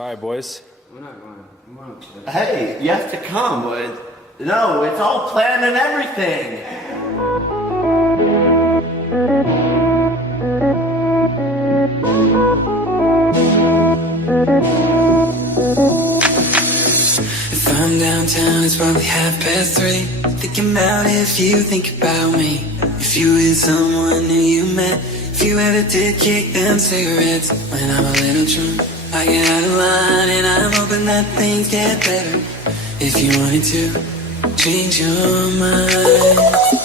Bye, boys. We're not going. We're not going. Hey, you have to come. No, it's all planned and everything. If I'm downtown, it's probably 3:30. Thinking about if you think about me. If you with someone new you met. If you ever did kick them cigarettes. When I'm a little drunk, I get out of line and I'm hoping that things get better. If you wanted to change your mind.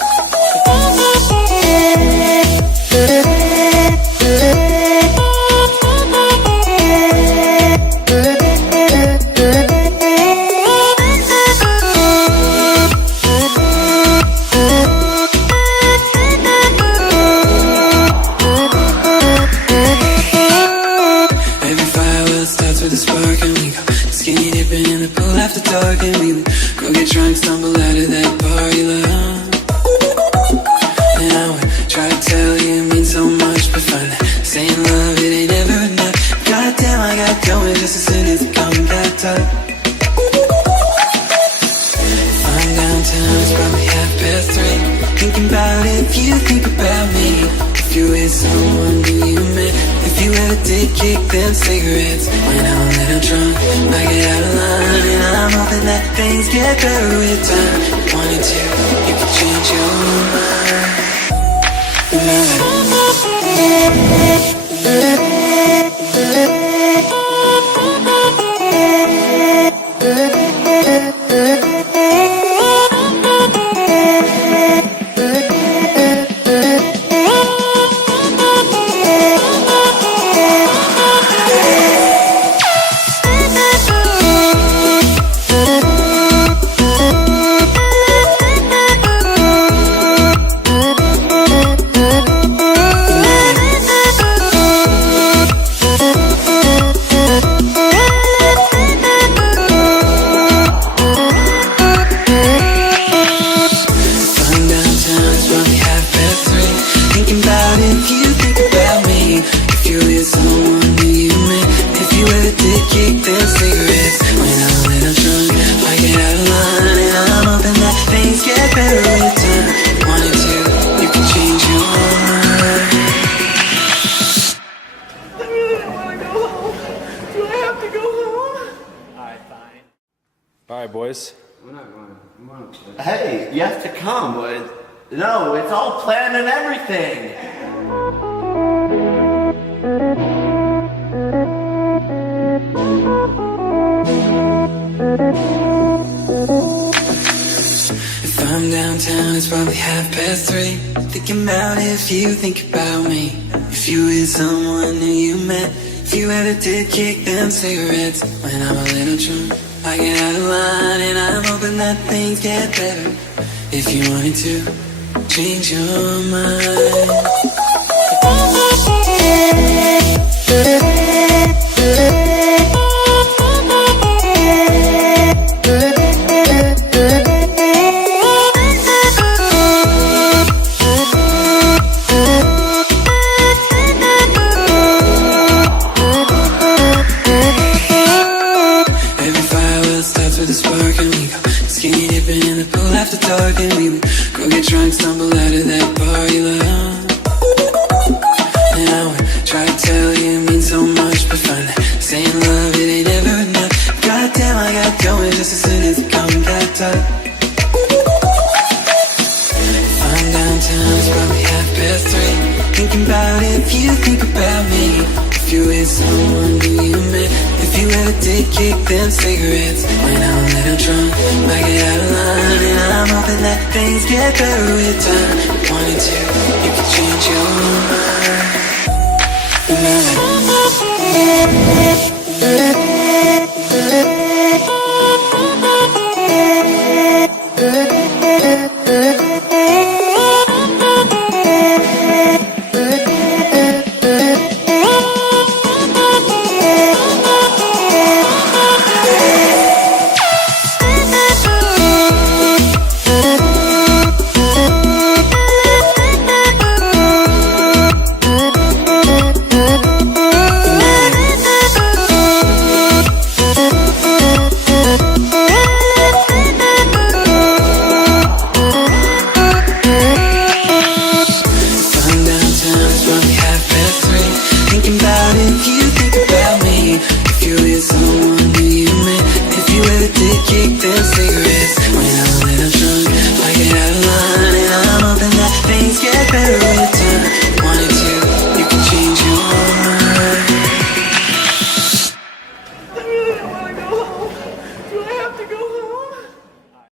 And we would go get drunk, stumble out of that party love. And I would try to tell you it means so much, but find that saying love, it ain't ever enough. Goddamn, I got going just as soon as it comes back up. If I'm downtown, it's probably 3:30. Thinking about if you think about me. If you with someone new you met. If you ever did kick them cigarettes. When I'm a little drunk, I get out of line and I'm hoping that things get better with time. Wanted to, you could change your mind. Bye, boys. We're not going. We're not going. Hey, you have to come. No, it's all planned and everything. If I'm downtown, it's probably 3:30. Thinking about if you think about me. If you with someone new you met. If you ever did kick them cigarettes. When I'm a little drunk, I get out of line and I'm hoping that things get better. If you wanted to change your mind. After dark and we would go get drunk, stumble out of that party love. And I would try to tell you it means so much, but find that saying love, it ain't ever enough. Goddamn, I got going just as soon as it comes back up. If I'm downtown, it's probably 3:30. Thinking about if you think about me. If you with someone new you met. If you ever did kick them cigarettes. When I'm a little drunk, I get out of line and I'm hoping that things get better with time. Wanted to, you could change your mind. kick them cigarettes.